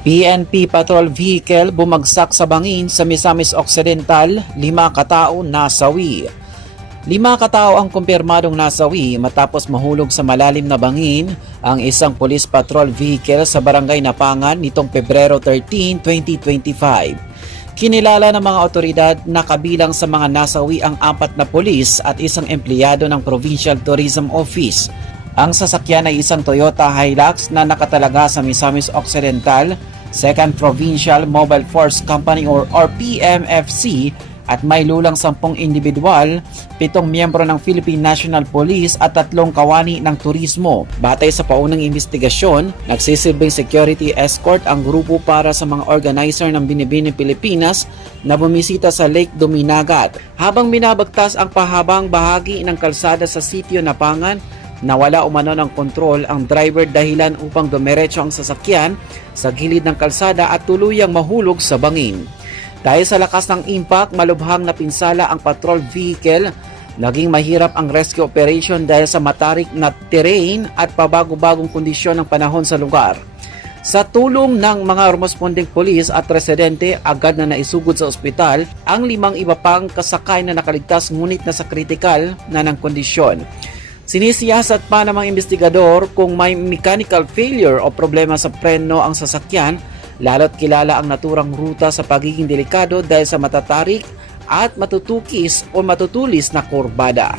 PNP patrol vehicle bumagsak sa bangin sa Misamis Occidental, 5 katao nasawi. 5 katao ang kumpirmadong nasawi matapos mahulog sa malalim na bangin ang isang police patrol vehicle sa barangay Napangan nitong Pebrero 13, 2025. Kinilala ng mga otoridad na kabilang sa mga nasawi ang 4 na pulis at isang empleyado ng Provincial Tourism Office. Ang sasakyan ay isang Toyota Hilux na nakatalaga sa Misamis Occidental, 2nd Provincial Mobile Force Company or PMFC at may lulang 10 individual, 7 miyembro ng Philippine National Police at 3 kawani ng turismo. Batay sa paunang investigasyon, nagsisilbing security escort ang grupo para sa mga organizer ng Binibining Pilipinas na bumisita sa Lake Duminagat. Habang binabagtas ang pahabang bahagi ng kalsada sa sitio Napangan, nawala umano ng kontrol ang driver dahilan upang dumiretso ang sasakyan sa gilid ng kalsada at tuluyang mahulog sa bangin. Dahil sa lakas ng impact, malubhang napinsala ang patrol vehicle. Naging mahirap ang rescue operation dahil sa matarik na terrain at pabago-bagong kondisyon ng panahon sa lugar. Sa tulong ng mga responding police at residente, agad na naisugod sa ospital ang 5 iba pang kasakay na nakaligtas ngunit nasa kritikal na ng kondisyon. Sinisiyasat pa ng mga investigador kung may mechanical failure o problema sa preno ang sasakyan, lalo't kilala ang naturang ruta sa pagiging delikado dahil sa matatarik at matutukis o matutulis na kurbada.